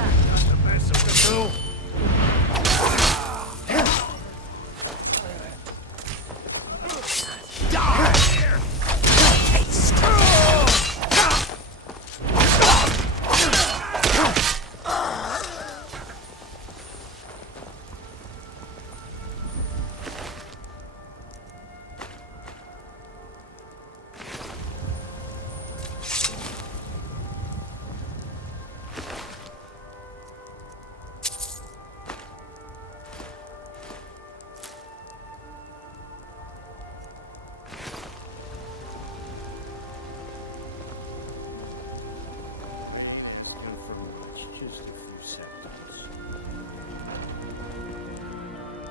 Not the best of the two.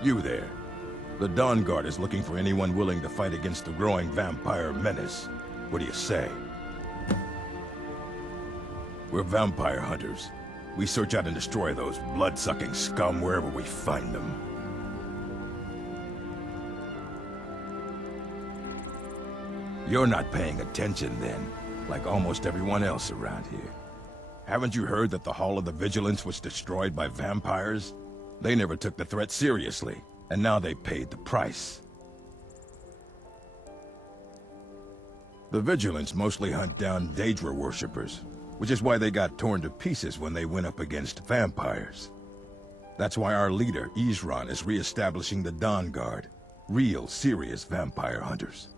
You there. The Dawnguard is looking for anyone willing to fight against the growing vampire menace. What do you say? We're vampire hunters. We search out and destroy those blood-sucking scum wherever we find them. You're not paying attention then, like almost everyone else around here. Haven't you heard that the Hall of the Vigilance was destroyed by vampires? They never took the threat seriously, and now they paid the price. The Vigilance mostly hunt down Daedra worshippers, which is why they got torn to pieces when they went up against vampires. That's why our leader, Isran, is re-establishing the Dawnguard, real, serious vampire hunters.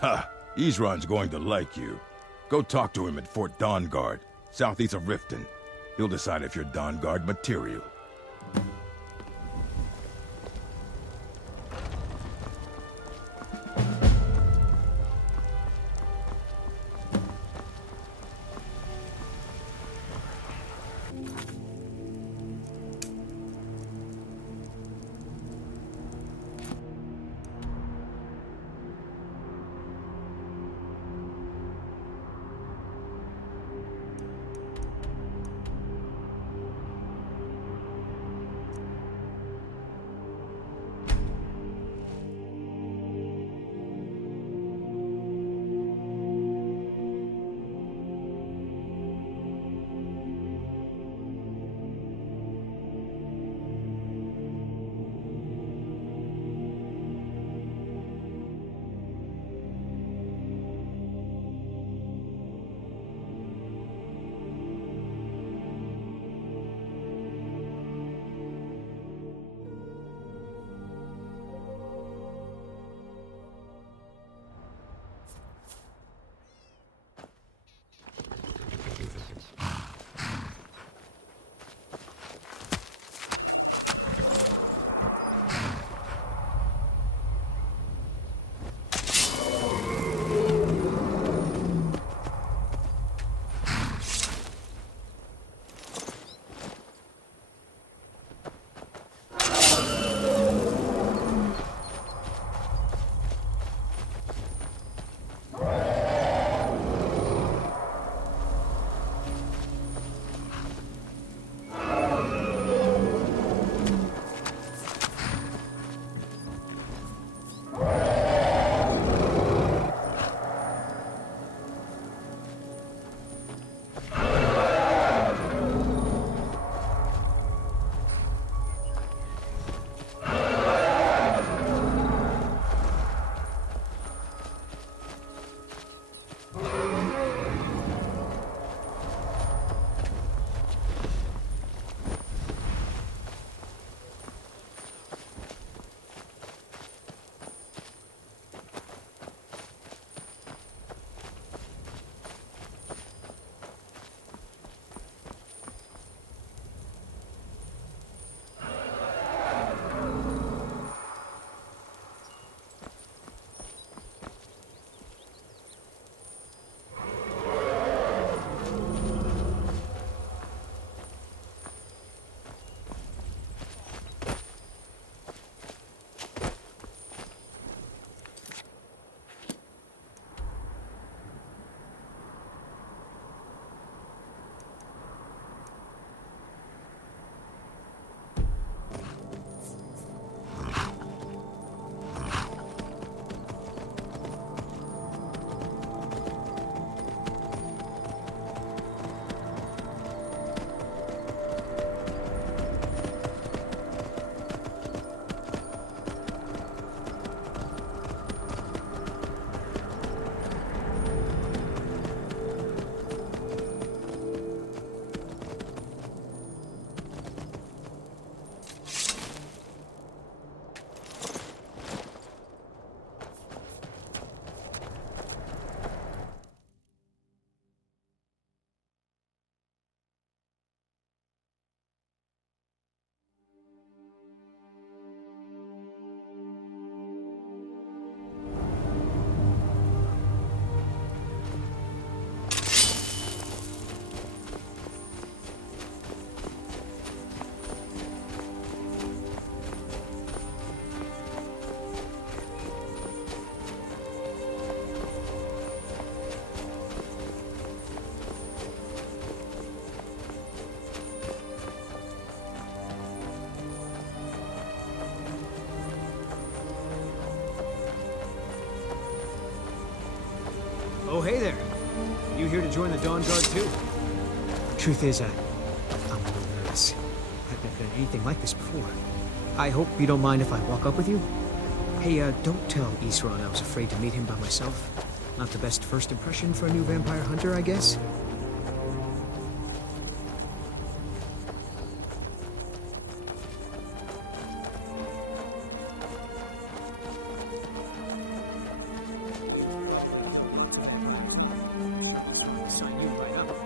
Ha! Isran's going to like you. Go talk to him at Fort Dawnguard, southeast of Riften. He'll decide if you're Dawnguard material. Oh, hey there. You here to join the Dawnguard too? Truth is, I'm a little nervous. I've never done anything like this before. I hope you don't mind if I walk up with you? Hey, don't tell Isran I was afraid to meet him by myself. Not the best first impression for a new vampire hunter, I guess? Sign you right up.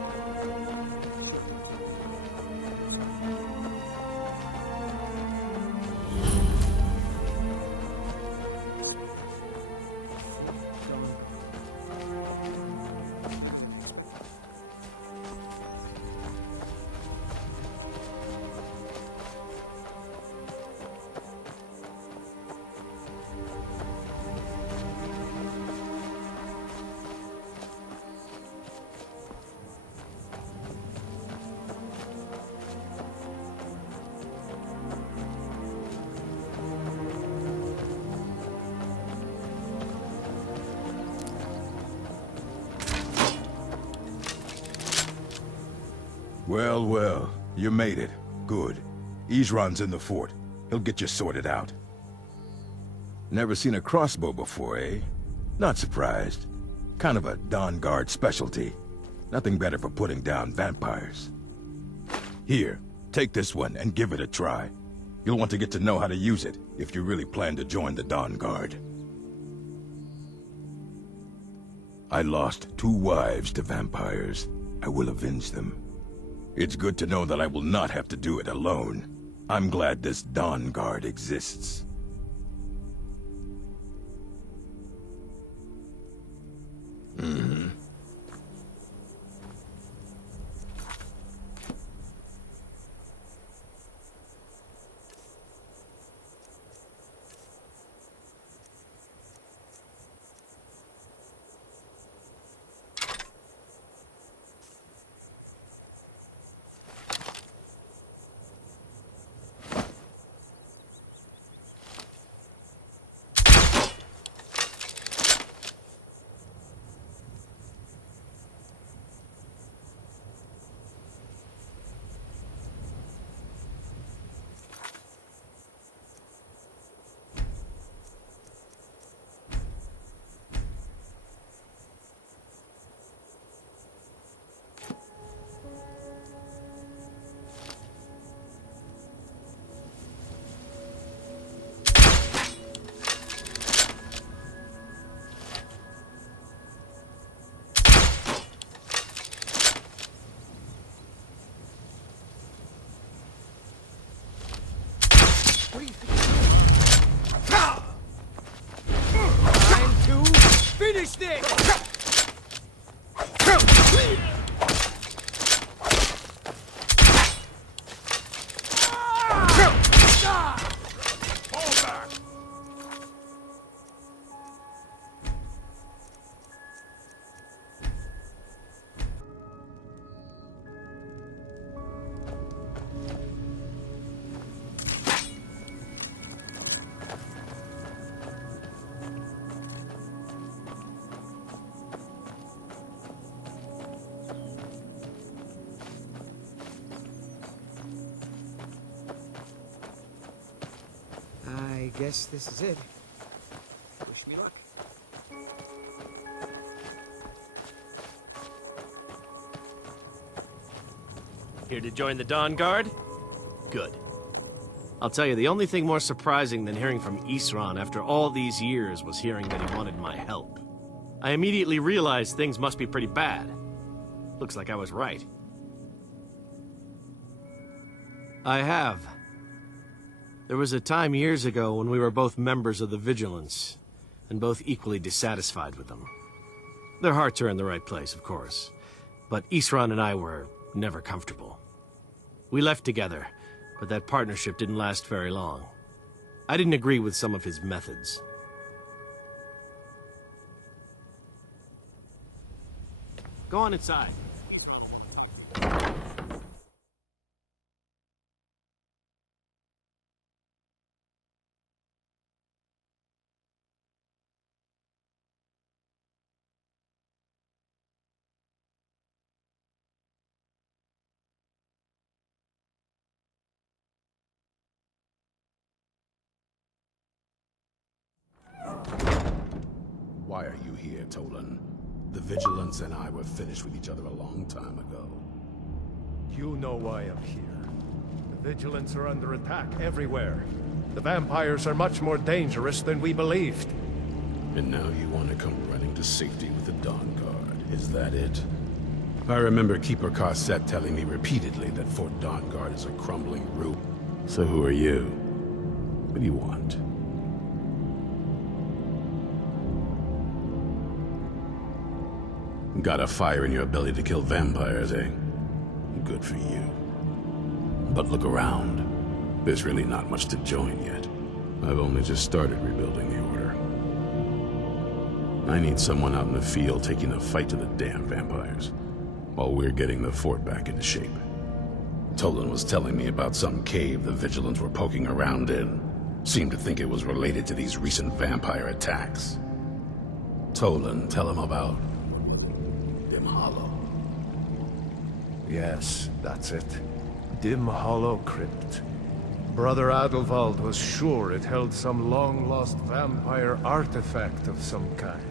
Well, well, you made it. Good. Isran's in the fort. He'll get you sorted out. Never seen a crossbow before, eh? Not surprised. Kind of a Dawnguard specialty. Nothing better for putting down vampires. Here, take this one and give it a try. You'll want to get to know how to use it if you really plan to join the Dawnguard. I lost 2 wives to vampires. I will avenge them. It's good to know that I will not have to do it alone. I'm glad this Dawnguard exists. What do you think you're doing? Time to finish this! I guess this is it. Wish me luck. Here to join the Dawnguard? Good. I'll tell you, the only thing more surprising than hearing from Isran after all these years was hearing that he wanted my help. I immediately realized things must be pretty bad. Looks like I was right. I have. There was a time years ago when we were both members of the Vigilance, and both equally dissatisfied with them. Their hearts are in the right place, of course, but Isran and I were never comfortable. We left together, but that partnership didn't last very long. I didn't agree with some of his methods. Go on inside. Why are you here, Tolan? The Vigilance and I were finished with each other a long time ago. You know why I'm here. The Vigilants are under attack everywhere. The vampires are much more dangerous than we believed. And now you want to come running to safety with the Dawnguard, is that it? I remember Keeper Carset telling me repeatedly that Fort Dawnguard is a crumbling ruin. So who are you? What do you want? Got a fire in your belly to kill vampires, eh? Good for you. But look around. There's really not much to join yet. I've only just started rebuilding the Order. I need someone out in the field taking the fight to the damn vampires, while we're getting the fort back into shape. Tolan was telling me about some cave the Vigilants were poking around in. Seemed to think it was related to these recent vampire attacks. Tolan, tell him about Dim Hollow. Yes, that's it. Dim Hollow Crypt. Brother Adelwald was sure it held some long-lost vampire artifact of some kind.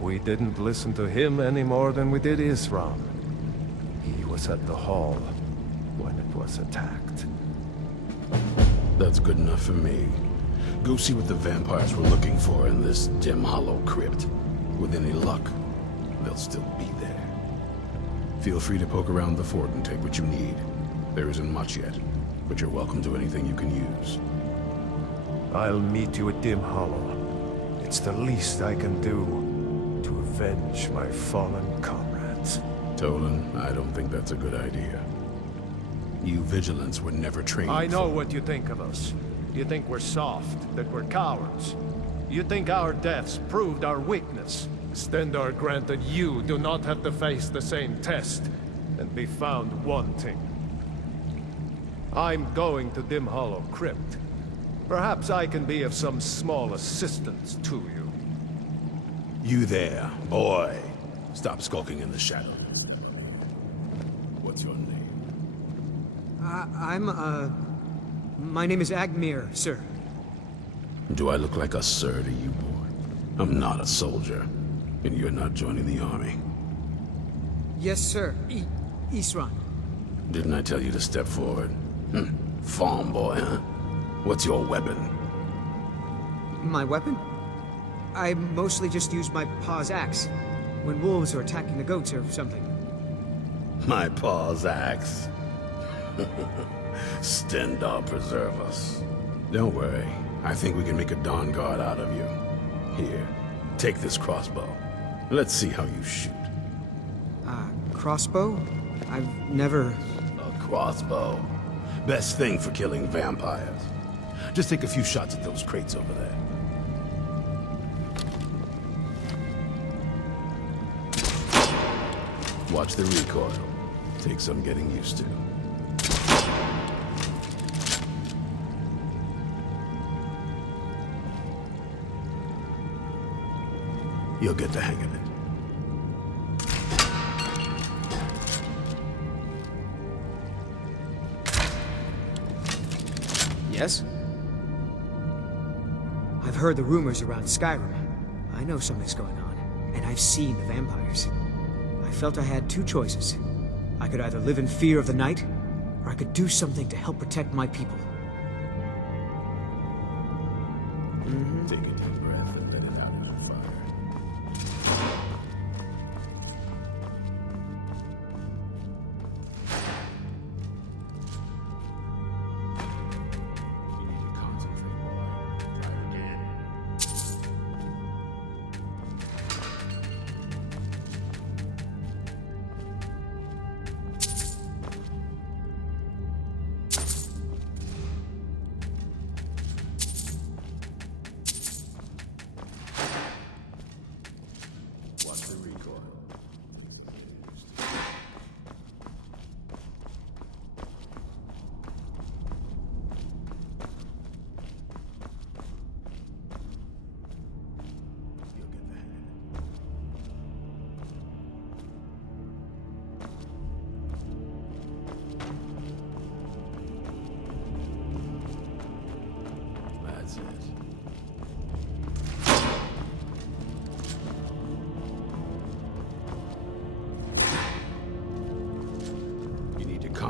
We didn't listen to him any more than we did Isram. He was at the hall when it was attacked. That's good enough for me. Go see what the vampires were looking for in this Dim Hollow Crypt. With any luck, they'll still be there. Feel free to poke around the fort and take what you need. There isn't much yet, but you're welcome to anything you can use. I'll meet you at Dim Hollow. It's the least I can do to avenge my fallen comrades. Tolan, I don't think that's a good idea. You Vigilants were never trained I know for... what you think of us. You think we're soft, that we're cowards. You think our deaths proved our weakness. Stendarr granted you do not have to face the same test and be found wanting. I'm going to Dim Hollow Crypt. Perhaps I can be of some small assistance to you. You there, boy. Stop skulking in the shadow. What's your name? My name is Agmir, sir. Do I look like a sir to you, boy? I'm not a soldier, and you're not joining the army. Yes, sir. Isran. Didn't I tell you to step forward? Farm boy, huh? What's your weapon? My weapon? I mostly just use my paw's axe when wolves are attacking the goats or something. My paw's axe. Stendarr preserve us. Don't worry. I think we can make a Dawnguard out of you. Here, take this crossbow. Let's see how you shoot. Crossbow? I've never... A crossbow. Best thing for killing vampires. Just take a few shots at those crates over there. Watch the recoil. Take some getting used to. You'll get the hang of it. Yes? I've heard the rumors around Skyrim. I know something's going on, and I've seen the vampires. I felt I had two choices. I could either live in fear of the night, or I could do something to help protect my people. Take a deep breath and let it out into the fire. You need to concentrate, boy. Try again.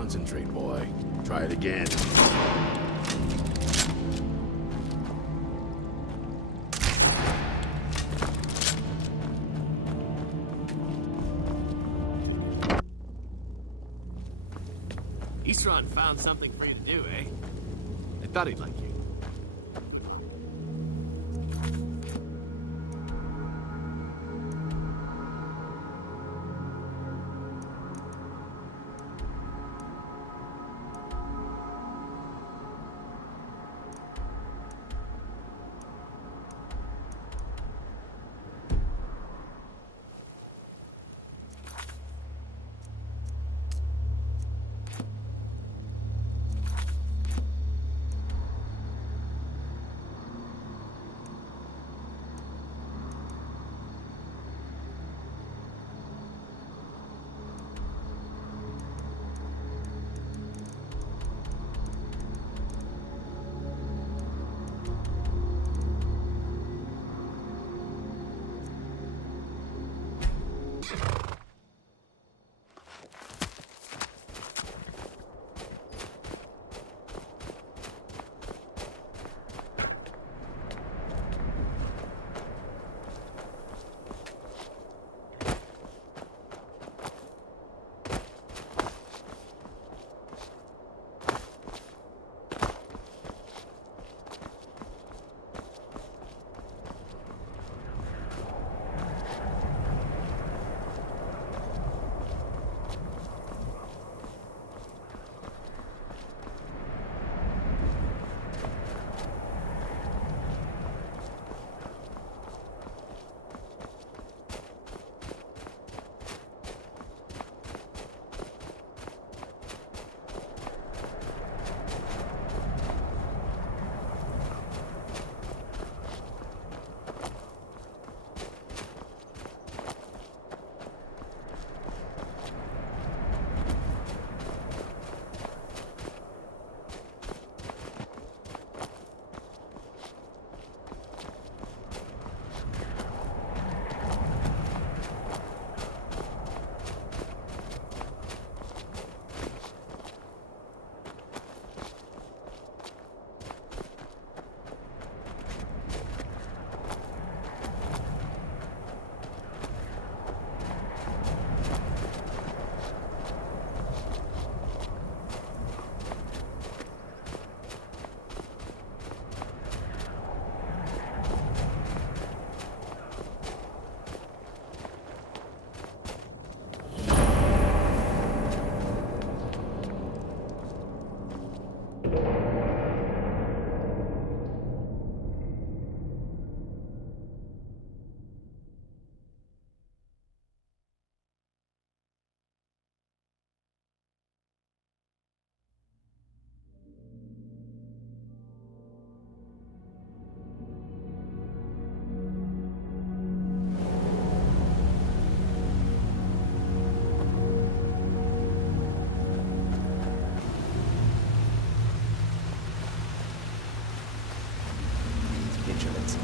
Concentrate, boy. Try it again. Isran found something for you to do, eh? I thought he'd like you.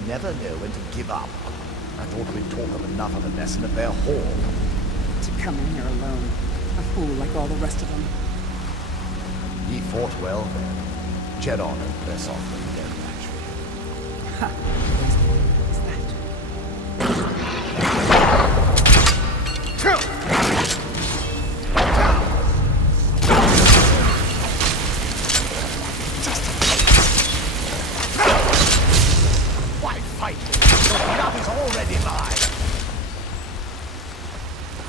Never know when to give up. I thought we'd talk them enough of a lesson at their hall. To come in here alone. A fool like all the rest of them. Ye fought well then. Jedon and press off when you don't match me. Ha! What's that? Why fight? Your blood is already mine.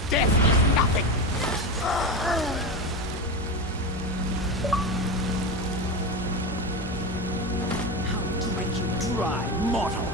Death is nothing. I'll drink you dry, mortal.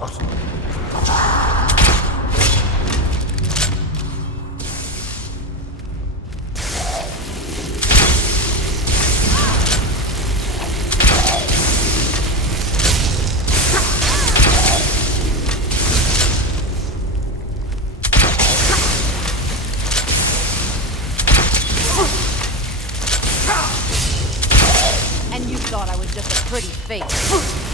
And you thought I was just a pretty face.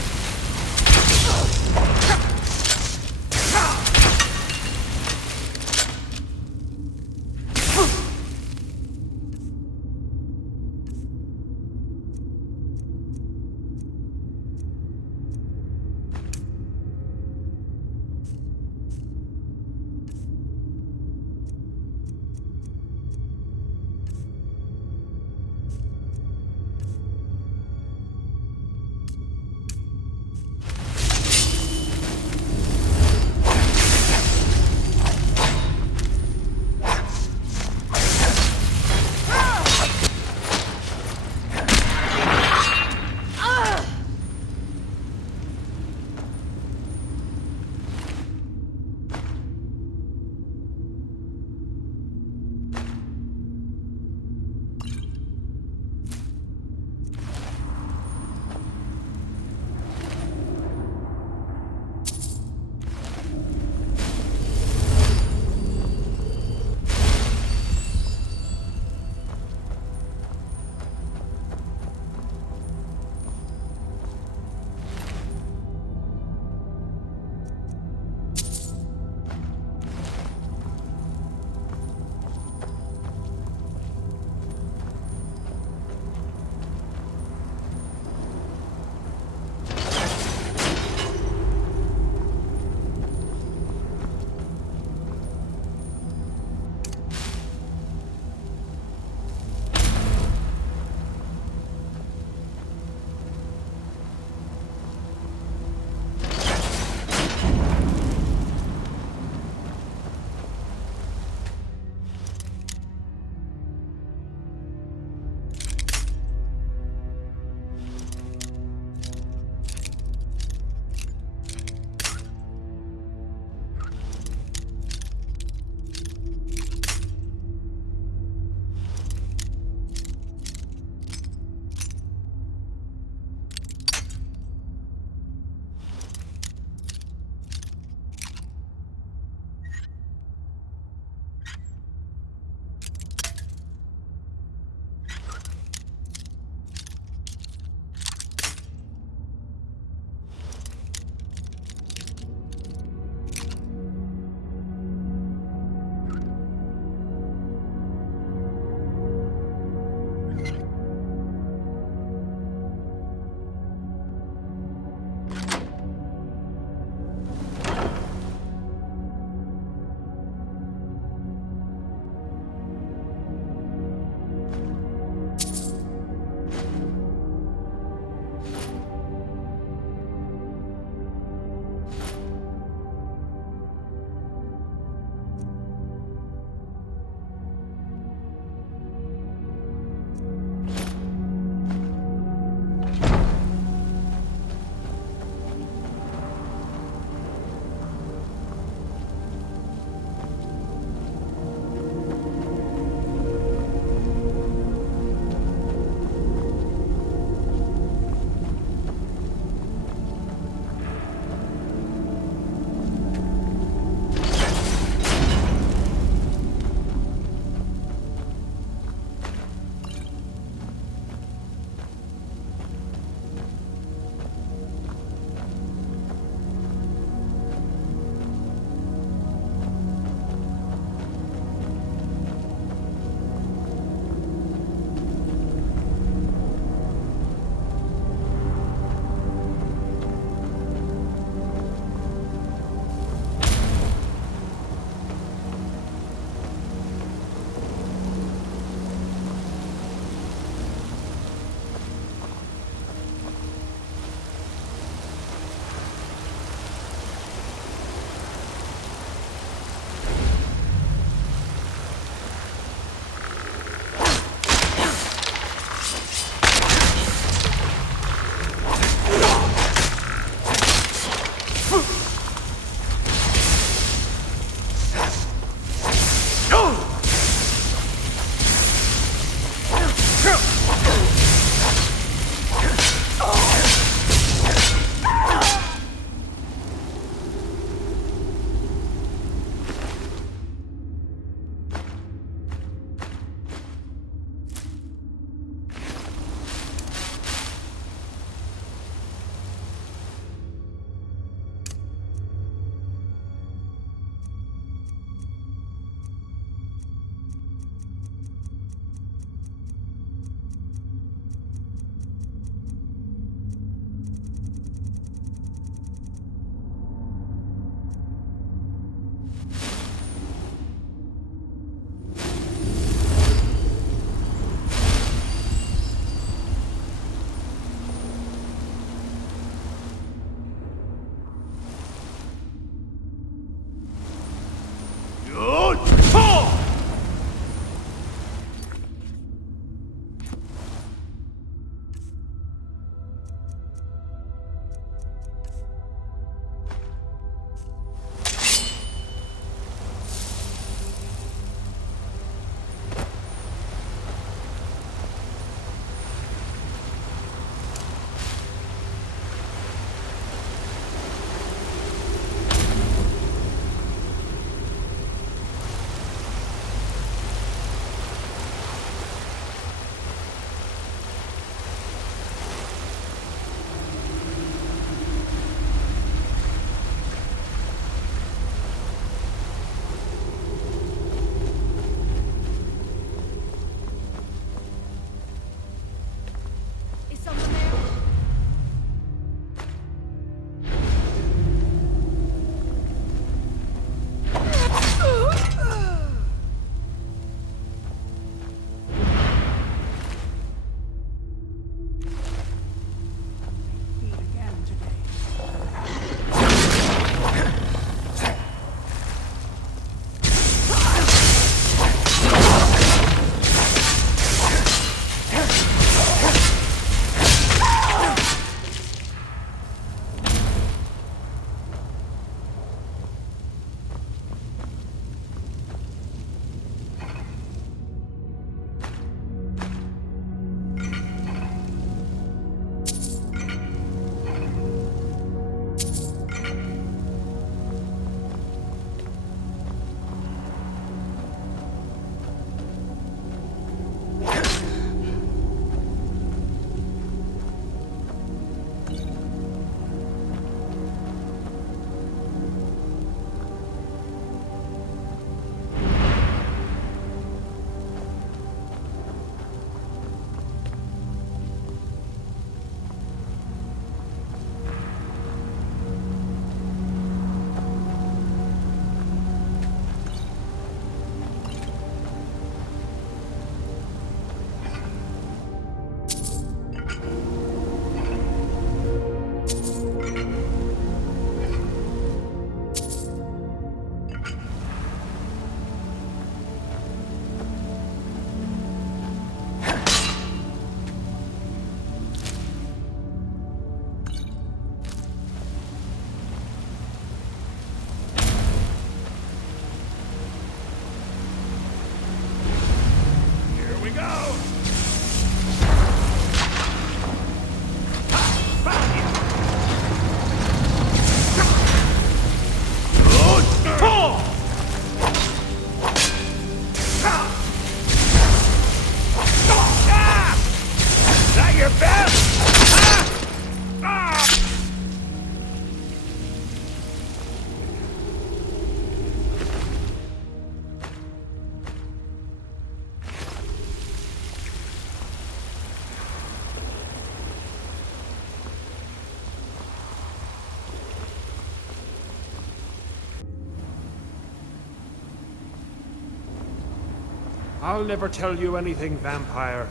I'll never tell you anything, vampire.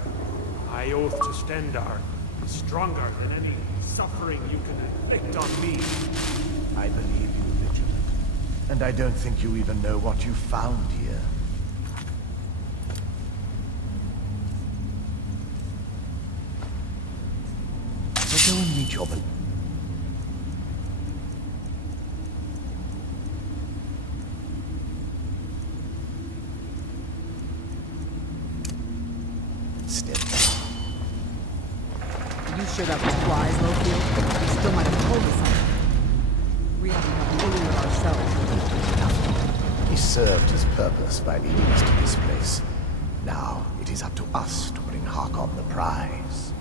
My oath to Stendar is stronger than any suffering you can inflict on me. I believe you, Vigilant. And I don't think you even know what you found here. So go and meet your beloved. You sure that was wise, Lofield? You still might have told us something. We have enough bully with ourselves. He served his purpose by leading us to this place. Now, it is up to us to bring Harkon the prize.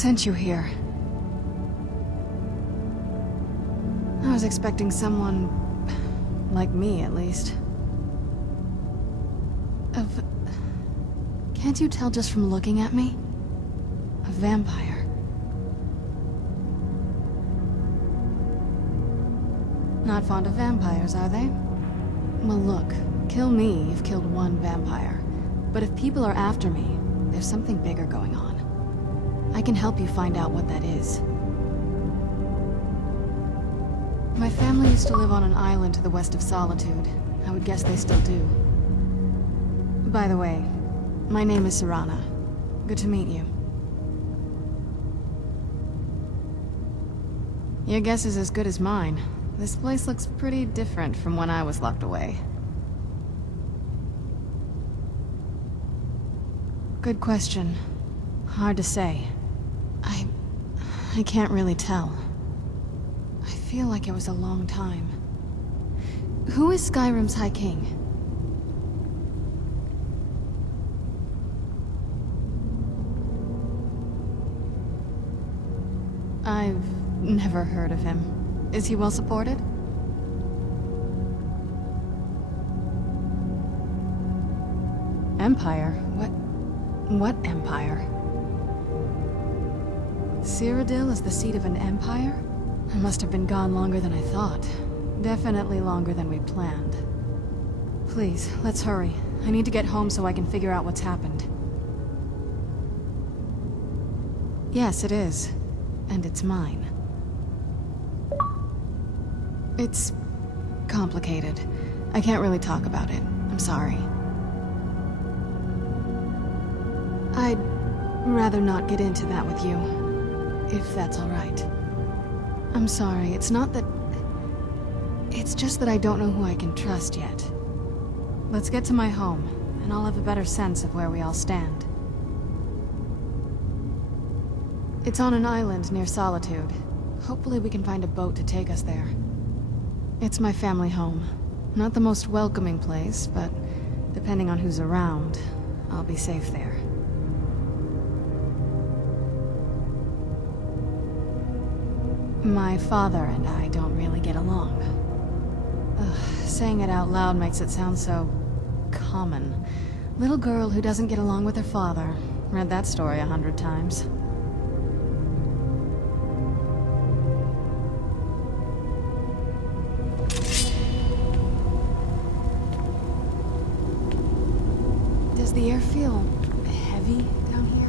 sent you here? I was expecting someone... like me, at least. Can't you tell just from looking at me? A vampire. Not fond of vampires, are they? Well, look. Kill me, you've killed one vampire. But if people are after me, there's something bigger going on. I can help you find out what that is. My family used to live on an island to the west of Solitude. I would guess they still do. By the way, my name is Serana. Good to meet you. Your guess is as good as mine. This place looks pretty different from when I was locked away. Good question. Hard to say. I can't really tell. I feel like it was a long time. Who is Skyrim's High King? I've never heard of him. Is he well supported? Empire? What empire? Cyrodiil is the seat of an empire? I must have been gone longer than I thought. Definitely longer than we planned. Please, let's hurry. I need to get home so I can figure out what's happened. Yes, it is. And it's mine. It's... complicated. I can't really talk about it. I'm sorry. I'd rather not get into that with you, if that's all right. I'm sorry, it's not that... It's just that I don't know who I can trust yet. Let's get to my home, and I'll have a better sense of where we all stand. It's on an island near Solitude. Hopefully we can find a boat to take us there. It's my family home. Not the most welcoming place, but depending on who's around, I'll be safe there. My father and I don't really get along. Ugh, saying it out loud makes it sound so... common. Little girl who doesn't get along with her father. Read that story 100 times. Does the air feel heavy down here?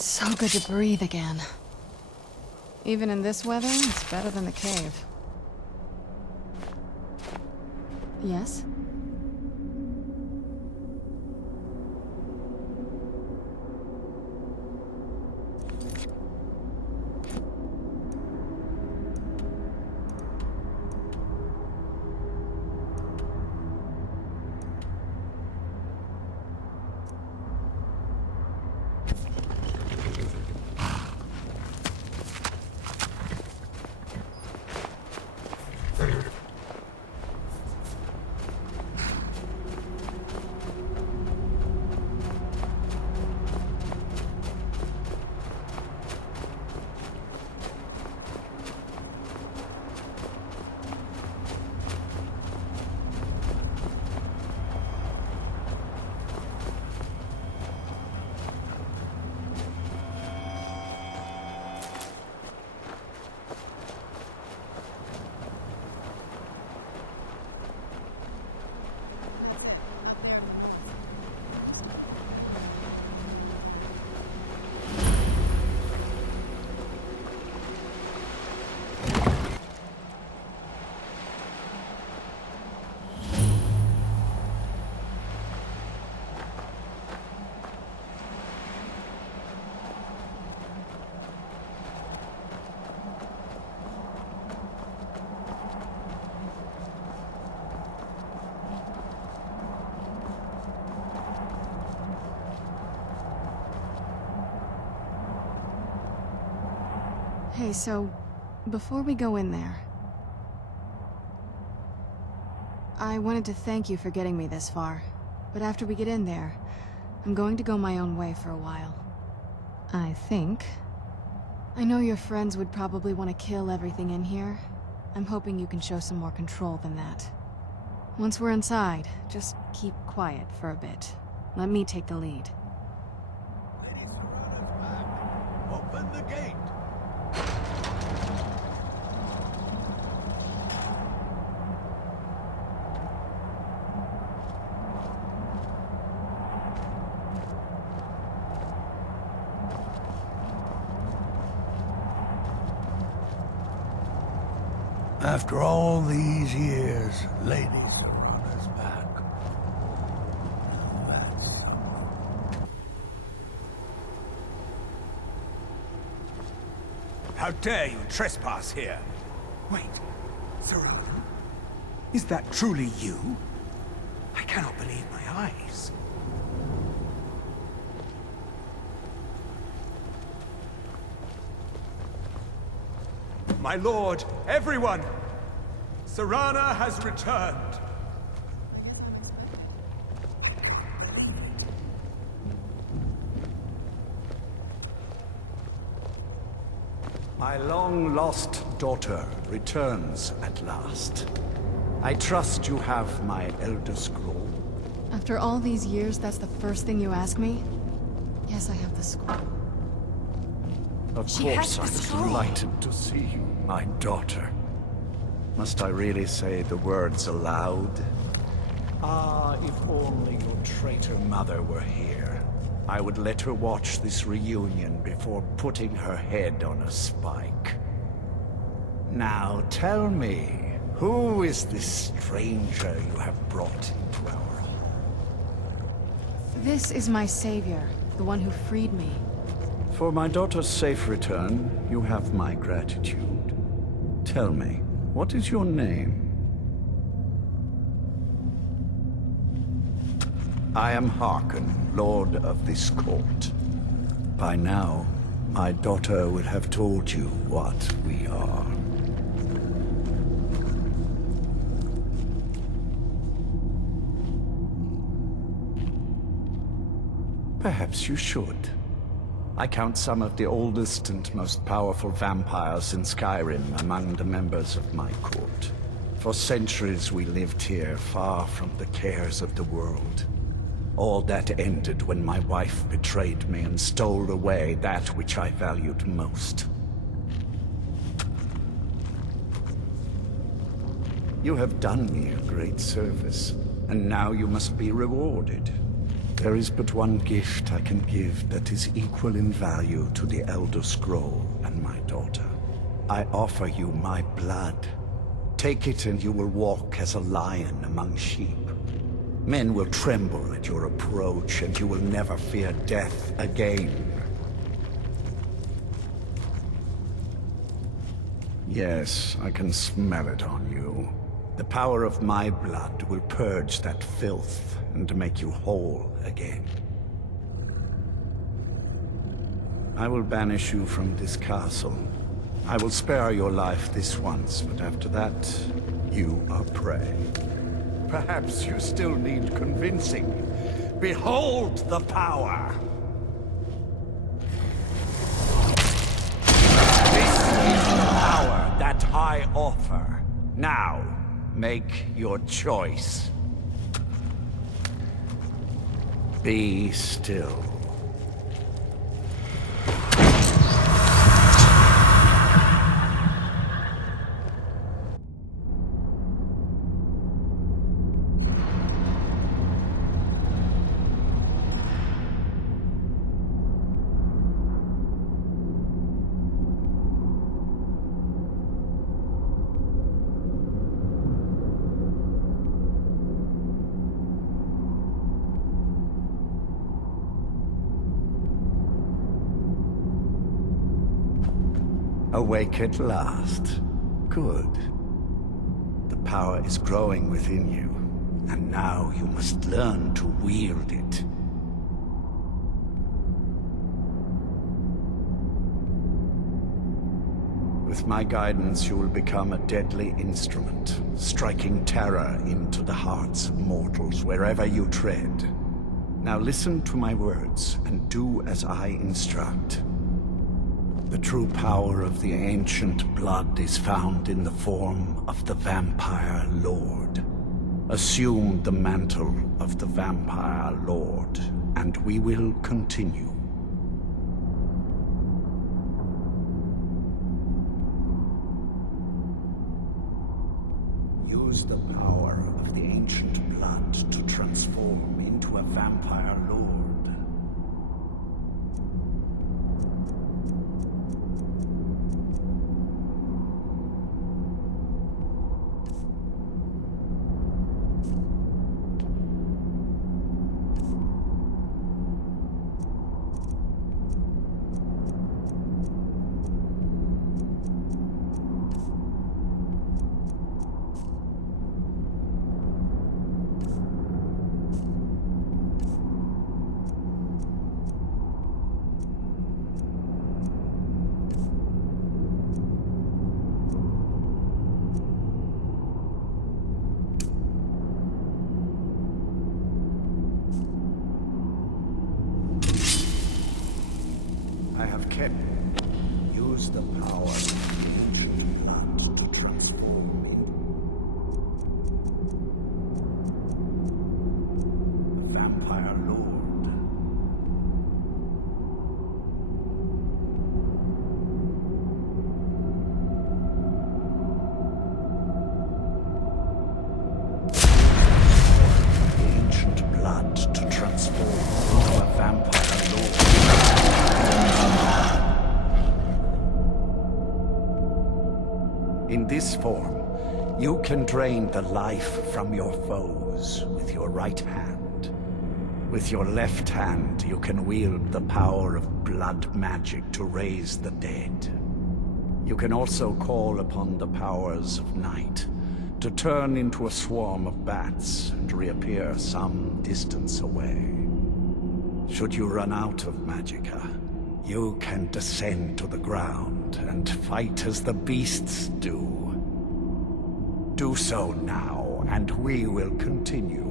It's so good to breathe again. Even in this weather, it's better than the cave. Yes? Hey, so, before we go in there, I wanted to thank you for getting me this far, but after we get in there, I'm going to go my own way for a while. I think. I know your friends would probably want to kill everything in here. I'm hoping you can show some more control than that. Once we're inside, just keep quiet for a bit. Let me take the lead. Lady Serana's back. Open the gate. After all these years, Lady Serana's back. That's... How dare you trespass here? Wait, Serana, is that truly you? I cannot believe my eyes. My lord, everyone! Serana has returned! My long-lost daughter returns at last. I trust you have my Elder Scroll. After all these years, that's the first thing you ask me? Yes, I have the scroll. Of She course, has the I was scroll. delighted to see you, my daughter. Must I really say the words aloud? Ah, if only your traitor mother were here. I would let her watch this reunion before putting her head on a spike. Now tell me, who is this stranger you have brought into our hall? This is my savior, the one who freed me. For my daughter's safe return, you have my gratitude. Tell me, what is your name? I am Harkon, Lord of this court. By now, my daughter would have told you what we are. Perhaps you should. I count some of the oldest and most powerful vampires in Skyrim among the members of my court. For centuries we lived here, far from the cares of the world. All that ended when my wife betrayed me and stole away that which I valued most. You have done me a great service, and now you must be rewarded. There is but one gift I can give that is equal in value to the Elder Scroll and my daughter. I offer you my blood. Take it and you will walk as a lion among sheep. Men will tremble at your approach and you will never fear death again. Yes, I can smell it on you. The power of my blood will purge that filth and make you whole again. I will banish you from this castle. I will spare your life this once, but after that, you are prey. Perhaps you still need convincing. Behold the power! This is the power that I offer. Now, make your choice. Be still. Awake at last. Good. The power is growing within you, and now you must learn to wield it. With my guidance, you will become a deadly instrument, striking terror into the hearts of mortals wherever you tread. Now listen to my words, and do as I instruct. The true power of the ancient blood is found in the form of the Vampire Lord. Assume the mantle of the Vampire Lord, and we will continue. Use the power of the ancient blood to transform into a Vampire Lord. Use the power of the ancient blood to transform into Vampire Lord. The ancient blood to transform into a Vampire Lord. In this form, you can drain the life from your foes with your right hand. With your left hand, you can wield the power of blood magic to raise the dead. You can also call upon the powers of night to turn into a swarm of bats and reappear some distance away. Should you run out of magicka, you can descend to the ground and fight as the beasts do. Do so now, and we will continue.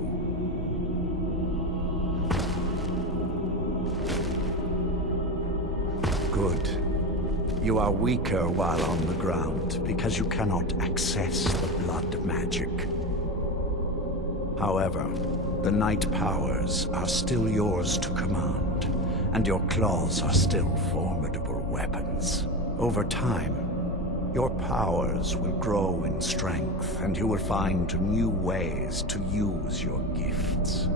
Good. You are weaker while on the ground, because you cannot access the blood magic. However, the night powers are still yours to command, and your claws are still formidable weapons. Over time, your powers will grow in strength, and you will find new ways to use your gifts.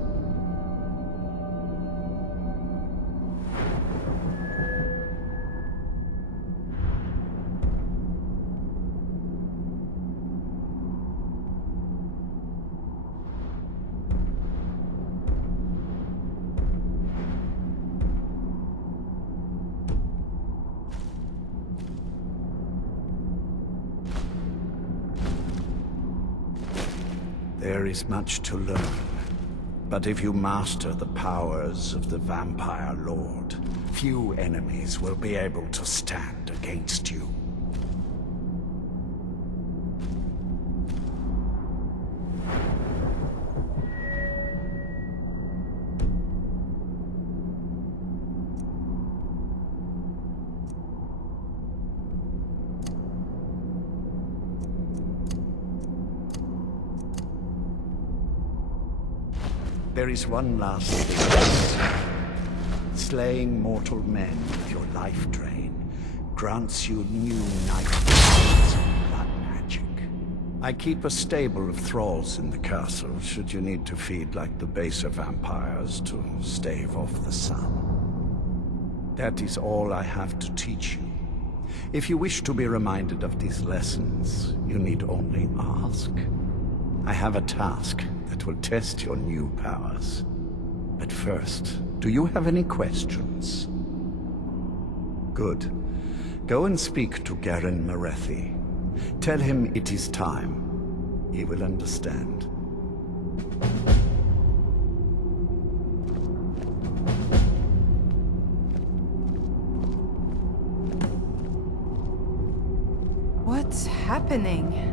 There is much to learn. But if you master the powers of the Vampire Lord, few enemies will be able to stand against you. There is one last thing. Slaying mortal men with your life drain grants you new nightmares of blood magic. I keep a stable of thralls in the castle, should you need to feed like the baser vampires to stave off the sun. That is all I have to teach you. If you wish to be reminded of these lessons, you need only ask. I have a task that will test your new powers. But first, do you have any questions? Good. Go and speak to Garen Marethi. Tell him it is time. He will understand. What's happening?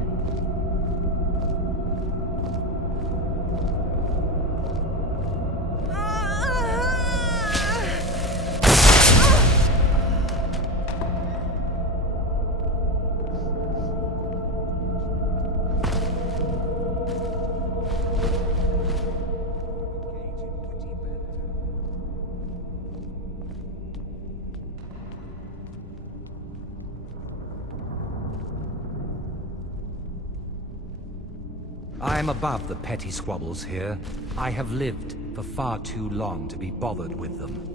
I am above the petty squabbles here. I have lived for far too long to be bothered with them.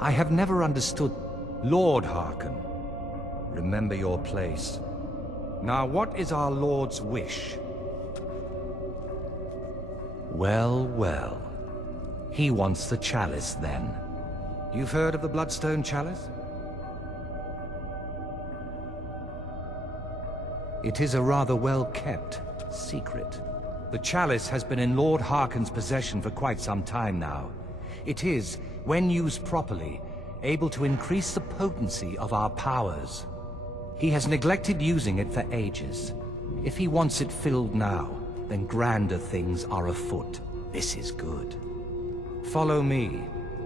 I have never understood... Lord Harkon, remember your place. Now, what is our Lord's wish? Well, well. He wants the chalice, then. You've heard of the Bloodstone Chalice? It is a rather well-kept secret. The chalice has been in Lord Harkon's possession for quite some time now. It is, when used properly, able to increase the potency of our powers. He has neglected using it for ages. If he wants it filled now, then grander things are afoot. This is good. Follow me.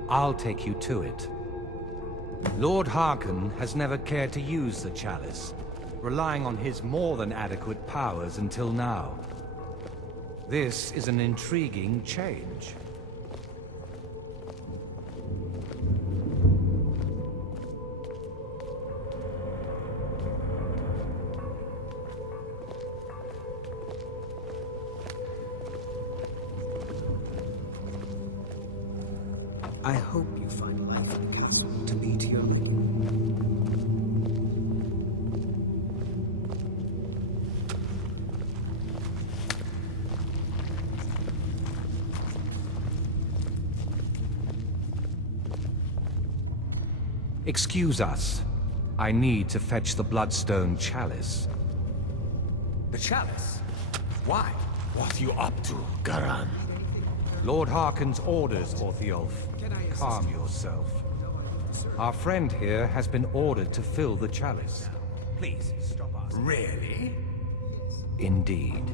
I'll take you to it. Lord Harkon has never cared to use the chalice, relying on his more than adequate powers until now. This is an intriguing change. I hope you find life in the capital to be to your liking. Excuse us. I need to fetch the Bloodstone Chalice. The chalice? Why? What you up to, Garan? Lord Harkon's orders, Orthiolf. Calm yourself. Our friend here has been ordered to fill the chalice. Please, stop us. Really? Indeed.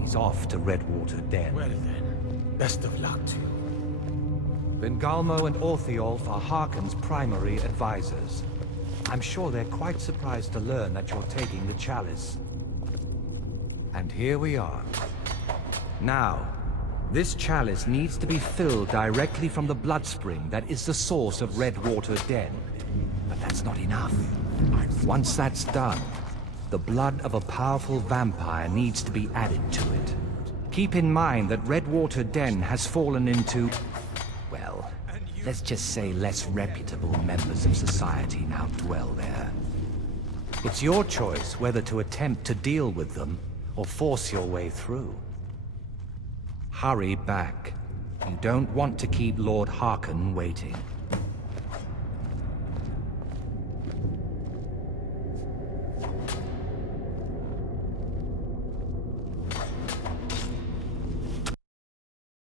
He's off to Redwater Den. Well then, best of luck to you. Bengalmo and Orthiolf are Harkon's primary advisors. I'm sure they're quite surprised to learn that you're taking the chalice. And here we are. Now, this chalice needs to be filled directly from the blood spring that is the source of Redwater Den. But that's not enough. Once that's done, the blood of a powerful vampire needs to be added to it. Keep in mind that Redwater Den has fallen into, well, let's just say less reputable members of society now dwell there. It's your choice whether to attempt to deal with them or force your way through. Hurry back. You don't want to keep Lord Harkon waiting.